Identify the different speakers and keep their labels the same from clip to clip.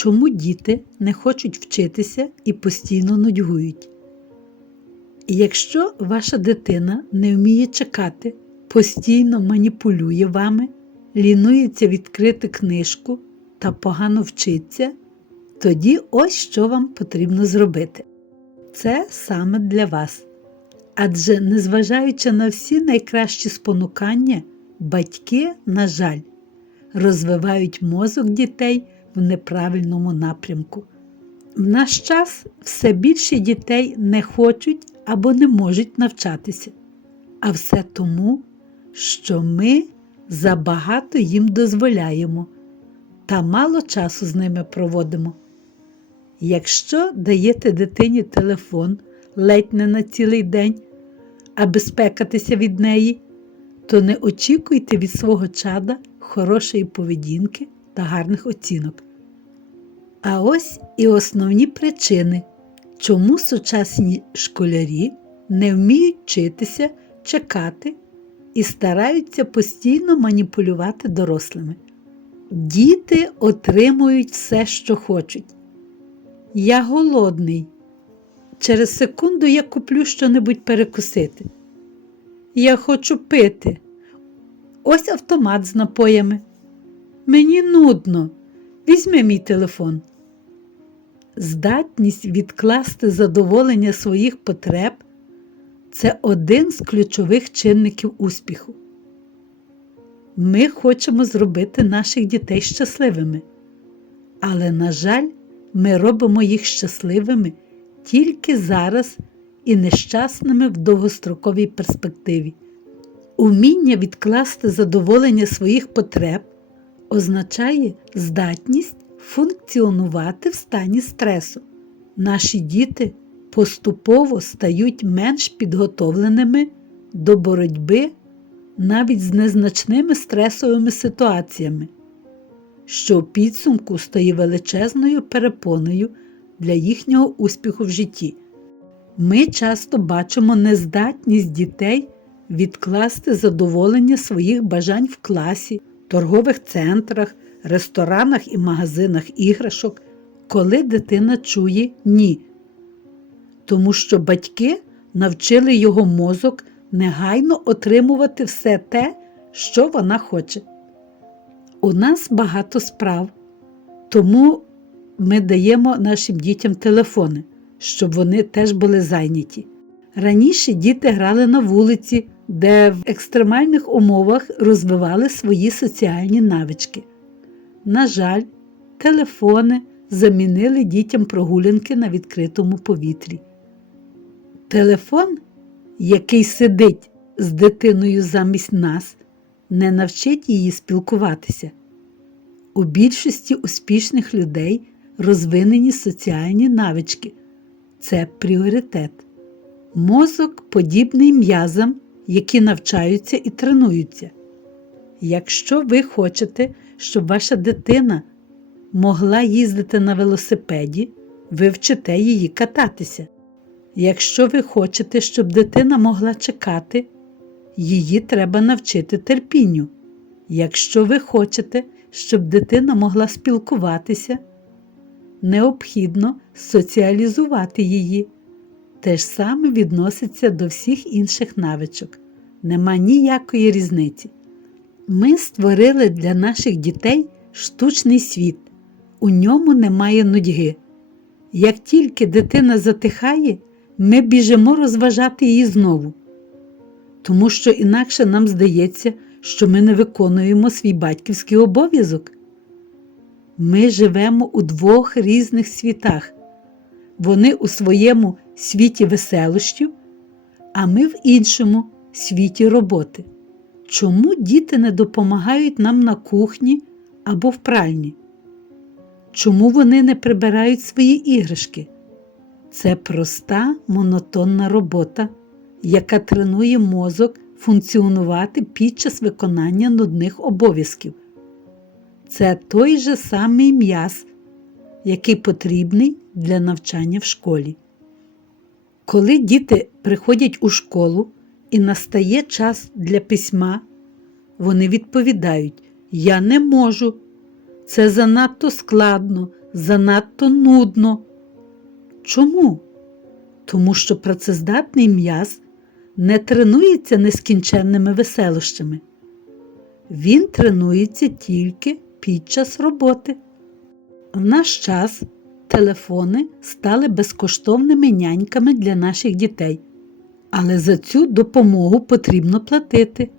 Speaker 1: чому діти не хочуть вчитися і постійно нудьгують. Якщо ваша дитина не вміє чекати, постійно маніпулює вами, лінується відкрити книжку та погано вчиться, тоді ось що вам потрібно зробити. Це саме для вас. Адже, незважаючи на всі найкращі спонукання, батьки, на жаль, розвивають мозок дітей в неправильному напрямку. В наш час все більше дітей не хочуть або не можуть навчатися, а все тому, що ми забагато їм дозволяємо та мало часу з ними проводимо. Якщо даєте дитині телефон ледь не на цілий день, аби спекатися від неї, то не очікуйте від свого чада хорошої поведінки та гарних оцінок. А ось і основні причини, чому сучасні школярі не вміють вчитися, чекати і стараються постійно маніпулювати дорослими. Діти отримують все, що хочуть. Я голодний. Через секунду я куплю щонебудь перекусити. Я хочу пити. Ось автомат з напоями. Мені нудно. Візьми мій телефон. Здатність відкласти задоволення своїх потреб це один з ключових чинників успіху. Ми хочемо зробити наших дітей щасливими, але, на жаль, ми робимо їх щасливими тільки зараз і нещасними в довгостроковій перспективі. Уміння відкласти задоволення своїх потреб означає здатність функціонувати в стані стресу. Наші діти поступово стають менш підготовленими до боротьби навіть з незначними стресовими ситуаціями, що в підсумку стає величезною перепоною для їхнього успіху в житті. Ми часто бачимо нездатність дітей відкласти задоволення своїх бажань в класі, торгових центрах, ресторанах і магазинах іграшок, коли дитина чує ні. Тому що батьки навчили його мозок негайно отримувати все те, що вона хоче. У нас багато справ, тому ми даємо нашим дітям телефони, щоб вони теж були зайняті. Раніше діти грали на вулиці, де в екстремальних умовах розвивали свої соціальні навички. На жаль, телефони замінили дітям прогулянки на відкритому повітрі. Телефон, який сидить з дитиною замість нас, не навчить її спілкуватися. У більшості успішних людей розвинені соціальні навички це пріоритет. Мозок подібний м'язам, які навчаються і тренуються. Якщо ви хочете, щоб ваша дитина могла їздити на велосипеді, ви вчите її кататися. Якщо ви хочете, щоб дитина могла чекати, її треба навчити терпінню. Якщо ви хочете, щоб дитина могла спілкуватися, необхідно соціалізувати її. Те ж саме відноситься до всіх інших навичок. Нема ніякої різниці. Ми створили для наших дітей штучний світ, у ньому немає нудьги. Як тільки дитина затихає, ми біжимо розважати її знову, тому що інакше нам здається, що ми не виконуємо свій батьківський обов'язок. Ми живемо у двох різних світах. Вони у своєму світі веселощів, а ми в іншому світі роботи. Чому діти не допомагають нам на кухні або в пральні? Чому вони не прибирають свої іграшки? Це проста монотонна робота, яка тренує мозок функціонувати під час виконання нудних обов'язків. Це той же самий м'яз, який потрібний для навчання в школі. Коли діти приходять у школу і настає час для письма, вони відповідають: Я не можу, це занадто складно, занадто нудно. Чому? Тому що працездатний м'яз не тренується нескінченними веселощами. Він тренується тільки під час роботи. В наш час телефони стали безкоштовними няньками для наших дітей, але за цю допомогу потрібно платити.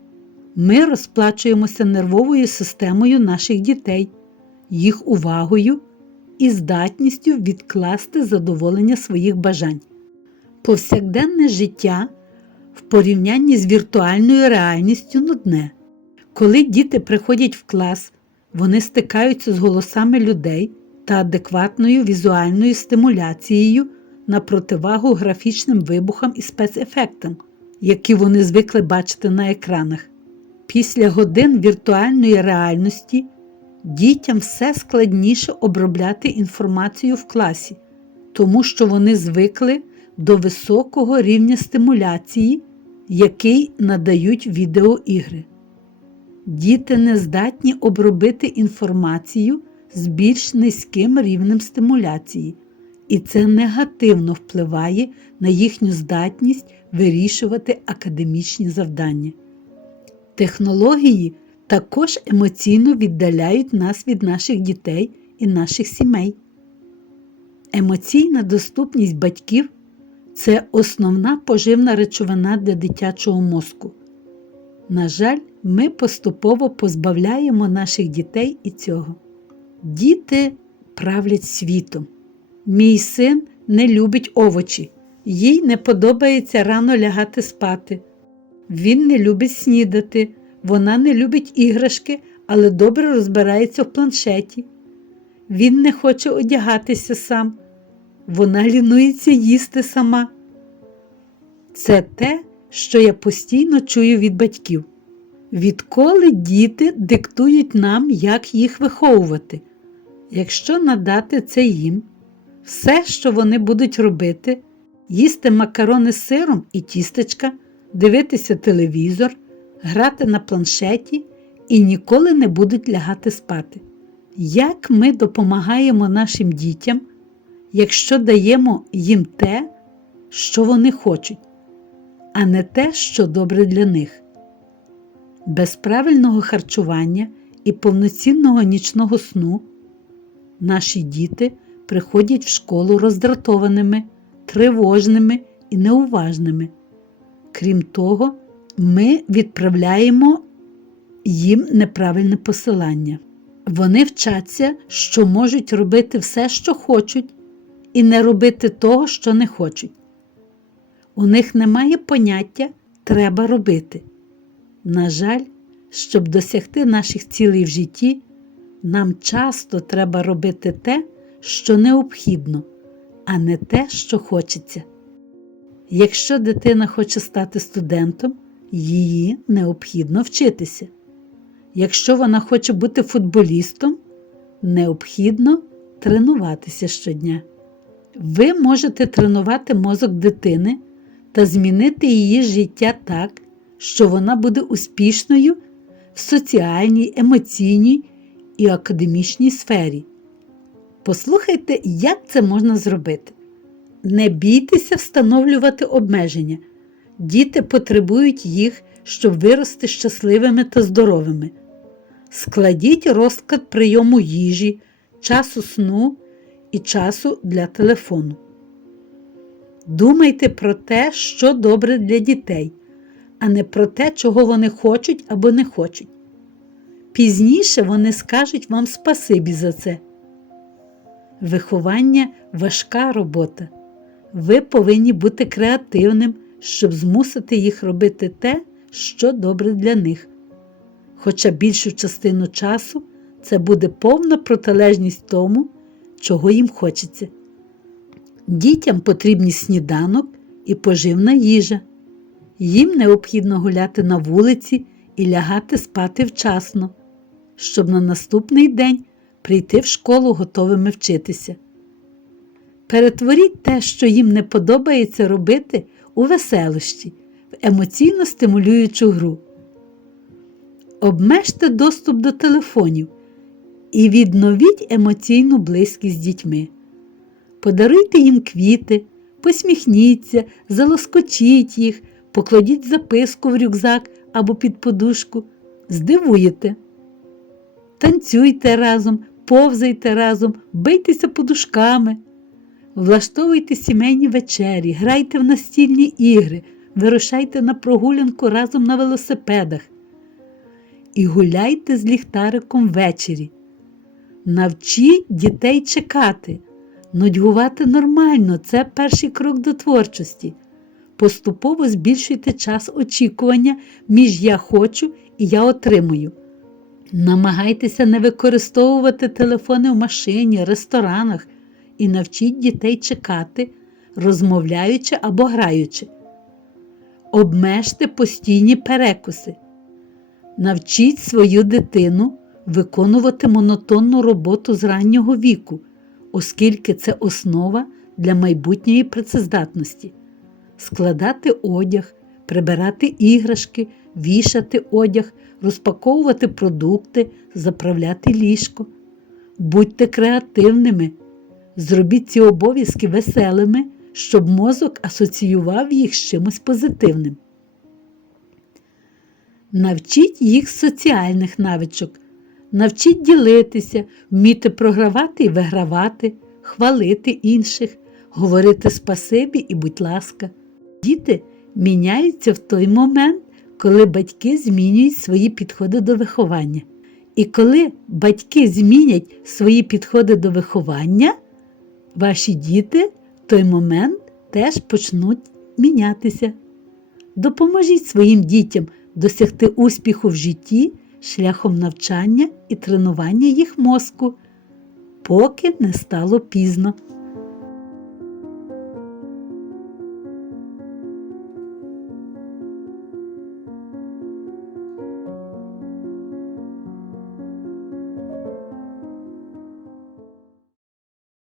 Speaker 1: Ми розплачуємося нервовою системою наших дітей, їх увагою і здатністю відкласти задоволення своїх бажань. Повсякденне життя в порівнянні з віртуальною реальністю нудне. Коли діти приходять в клас, вони стикаються з голосами людей та адекватною візуальною стимуляцією на противагу графічним вибухам і спецефектам, які вони звикли бачити на екранах. Після годин віртуальної реальності дітям все складніше обробляти інформацію в класі, тому що вони звикли до високого рівня стимуляції, який надають відеоігри. Діти не здатні обробити інформацію з більш низьким рівнем стимуляції, і це негативно впливає на їхню здатність вирішувати академічні завдання. Технології також емоційно віддаляють нас від наших дітей і наших сімей. Емоційна доступність батьків це основна поживна речовина для дитячого мозку. На жаль, ми поступово позбавляємо наших дітей і цього. Діти правлять світом. Мій син не любить овочі, їй не подобається рано лягати спати. Він не любить снідати, вона не любить іграшки, але добре розбирається в планшеті. Він не хоче одягатися сам, вона лінується їсти сама. Це те, що я постійно чую від батьків. Відколи діти диктують нам, як їх виховувати. Якщо надати це їм, все, що вони будуть робити, їсти макарони з сиром і тістечка, дивитися телевізор, грати на планшеті і ніколи не будуть лягати спати. Як ми допомагаємо нашим дітям, якщо даємо їм те, що вони хочуть, а не те, що добре для них? Без правильного харчування і повноцінного нічного сну наші діти приходять в школу роздратованими, тривожними і неуважними. Крім того, ми відправляємо їм неправильне посилання. Вони вчаться, що можуть робити все, що хочуть, і не робити того, що не хочуть. У них немає поняття треба робити. На жаль, щоб досягти наших цілей в житті, нам часто треба робити те, що необхідно, а не те, що хочеться. Якщо дитина хоче стати студентом, її необхідно вчитися. Якщо вона хоче бути футболістом, необхідно тренуватися щодня. Ви можете тренувати мозок дитини та змінити її життя так, що вона буде успішною в соціальній, емоційній і академічній сфері. Послухайте, як це можна зробити. Не бійтеся встановлювати обмеження. Діти потребують їх, щоб вирости щасливими та здоровими. Складіть розклад прийому їжі, часу сну і часу для телефону. Думайте про те, що добре для дітей, а не про те, чого вони хочуть або не хочуть. Пізніше вони скажуть вам спасибі за це. Виховання важка робота. Ви повинні бути креативним, щоб змусити їх робити те, що добре для них. Хоча більшу частину часу це буде повна протилежність тому, чого їм хочеться. Дітям потрібні сніданок і поживна їжа. Їм необхідно гуляти на вулиці і лягати спати вчасно, щоб на наступний день прийти в школу готовими вчитися. Перетворіть те, що їм не подобається робити, у веселощі, в емоційно стимулюючу гру. Обмежте доступ до телефонів і відновіть емоційну близькість з дітьми. Подаруйте їм квіти, посміхніться, залоскочіть їх, покладіть записку в рюкзак або під подушку, здивуєте. Танцюйте разом, повзайте разом, бийтеся подушками, влаштовуйте сімейні вечері, грайте в настільні ігри, вирушайте на прогулянку разом на велосипедах і гуляйте з ліхтариком ввечері. Навчіть дітей чекати. Нудьгувати нормально це перший крок до творчості. Поступово збільшуйте час очікування між я хочу і я отримую. Намагайтеся не використовувати телефони в машині, ресторанах і навчіть дітей чекати, розмовляючи або граючи. Обмежте постійні перекуси. Навчіть свою дитину виконувати монотонну роботу з раннього віку, оскільки це основа для майбутньої працездатності. Складати одяг, прибирати іграшки, вішати одяг, розпаковувати продукти, заправляти ліжко. Будьте креативними, зробіть ці обов'язки веселими, щоб мозок асоціював їх з чимось позитивним. Навчіть їх соціальних навичок, навчіть ділитися, вміти програвати і вигравати, хвалити інших, говорити спасибі і будь ласка. Діти міняються в той момент, коли батьки змінюють свої підходи до виховання. І коли батьки змінять свої підходи до виховання, ваші діти в той момент теж почнуть мінятися. Допоможіть своїм дітям досягти успіху в житті шляхом навчання і тренування їх мозку, поки не стало пізно.